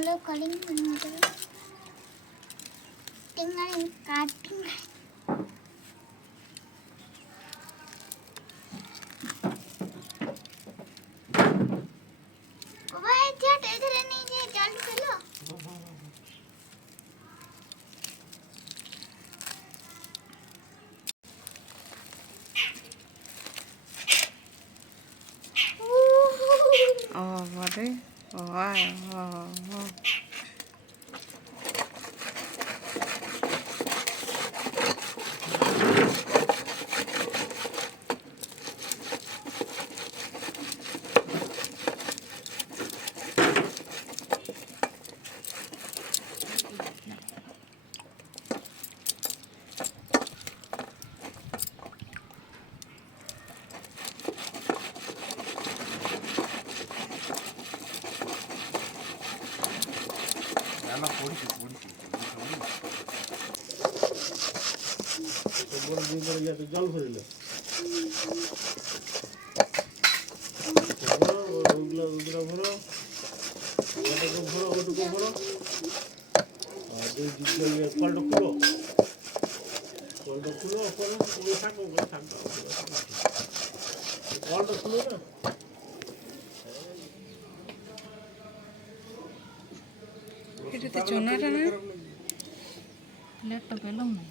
Halo calling teman-teman. Tinggalin cutting. बाबा ये क्या इधर नहीं है चालू कर लो Oh, what is? Oh. জল ভরিল ওগুলো ভরো ওটাকে ভরো ওটুকু ভরো আর কলটা খুলো ওগুলো থাকো কলটা খুলো না এটাতে চোনাটা না লেটটা পেলাম না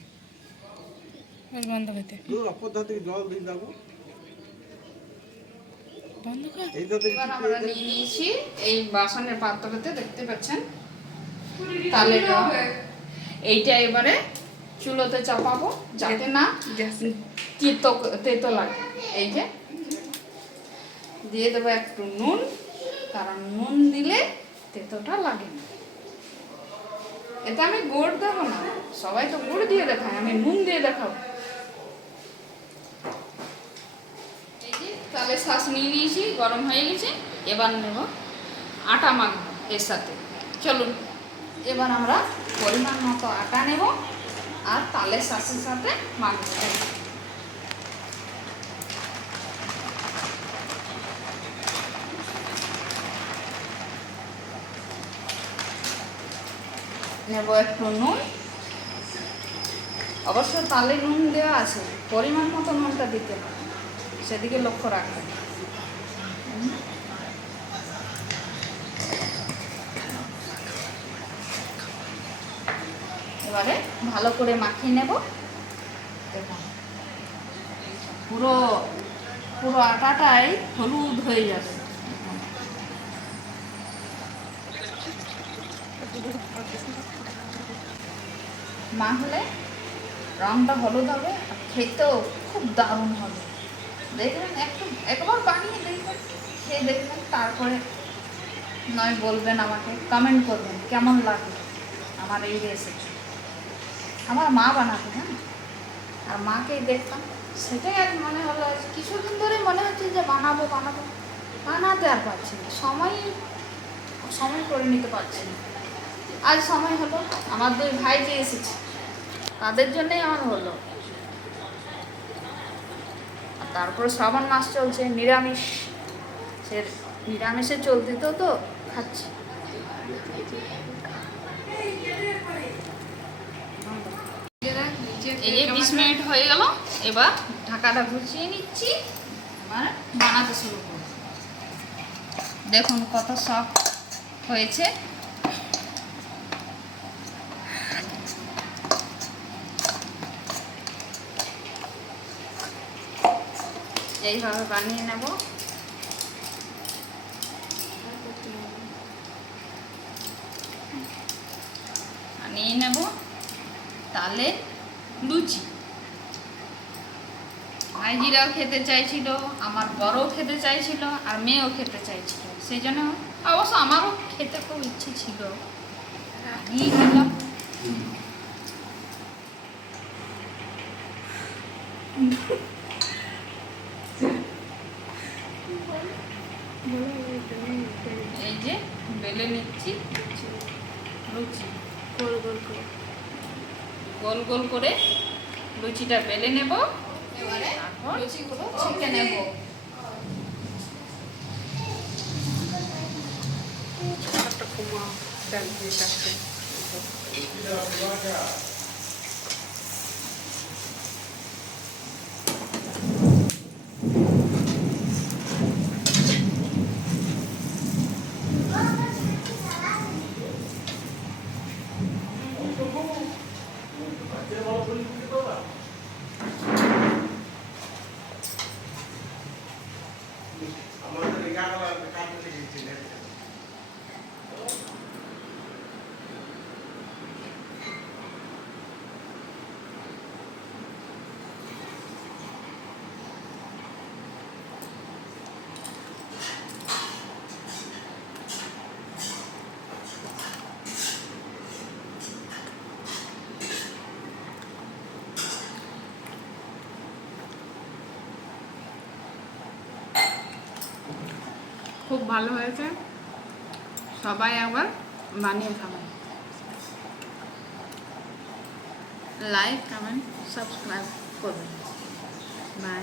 বন্ধ হইতে অপর ধার থেকে জল দিয়ে যাবো বন্ধ কর এবার আমরা নিয়ে নিয়েছি এই বাসনের পাত্রতে দেখতে পাচ্ছেন তালেটা এইটা এবারে চুলোতে চাপাবো যাতে না তেতো লাগে এই যে দিয়ে দেবো একটু নুন কারণ নুন দিলে তেতোটা লাগে না এতে আমি গুড় দেবো না সবাই তো গুড় দিয়ে দেখায় আমি নুন দিয়ে দেখাবো তাহলে শ্বাস নিয়ে নিয়েছি গরম হয়ে গেছে এবার নেব আটা মাখবো এর সাথে চলুন এবার আমরা পরিমাণ মতো আটা নেব আর তালের শ্বাসের সাথে মাখবো নেব একটু নুন অবশ্য তালে নুন দেওয়া আছে পরিমাণ মতো নুনটা দিতে হবে সেদিকে লক্ষ্য রাখবেন এবারে ভালো করে মাখিয়ে নেব দেখুন পুরো পুরো আটাটাই হলুদ হয়ে যাবে মাখলে রংটা হলুদ হবে আর খেতেও খুব দারুণ হবে দেখবেন একবার বানিয়ে দেখবেন খেয়ে দেখবেন তারপরে নয় বলবেন আমাকে কমেন্ট করবেন কেমন লাগবে আমার এই রেসিপি আমার মা বানাতো হ্যাঁ আর মাকেই দেখতাম সেটাই আর মনে হলো কিছুদিন ধরে মনে হচ্ছে যে বানাবো বানাতে আর পারছি না সময় করে নিতে পারছি না আজ সময় হলো আমার দুই ভাই যে এসেছে তাদের জন্যই আমার হলো তারপরে শ্রাবণ মাস চলছে নিরামিষ সে নিরামিষে চলতে তো খাচ্ছি এই যে 20 মিনিট হয়ে গেল এবার ঢাকাটা ঘুচিয়ে নিচ্ছি এবার বানাতে শুরু করব দেখুন কত সফট হয়েছে এইভাবে বানিয়ে নেব বানিয়ে নেব তাহলে লুচি ভাইজিরাও খেতে চাইছিল আমার বড়ও খেতে চাইছিল আর মেয়েও খেতে চাইছিল সেই জন্য অবশ্য আমারও খেতে খুব ইচ্ছে ছিল আমি খেলাম এই যে বেলে নিচ্ছি লুচি গোল গোল করে লুচিটা বেলে নেব এবারে লুচিগুলো ছেঁকে নেব একটা চাল দিয়ে কাটতে। খুব ভালো হয়েছে, সবাই একবার বানিয়ে খাবেন। লাইক কমেন্ট সাবস্ক্রাইব করবেন। বাই।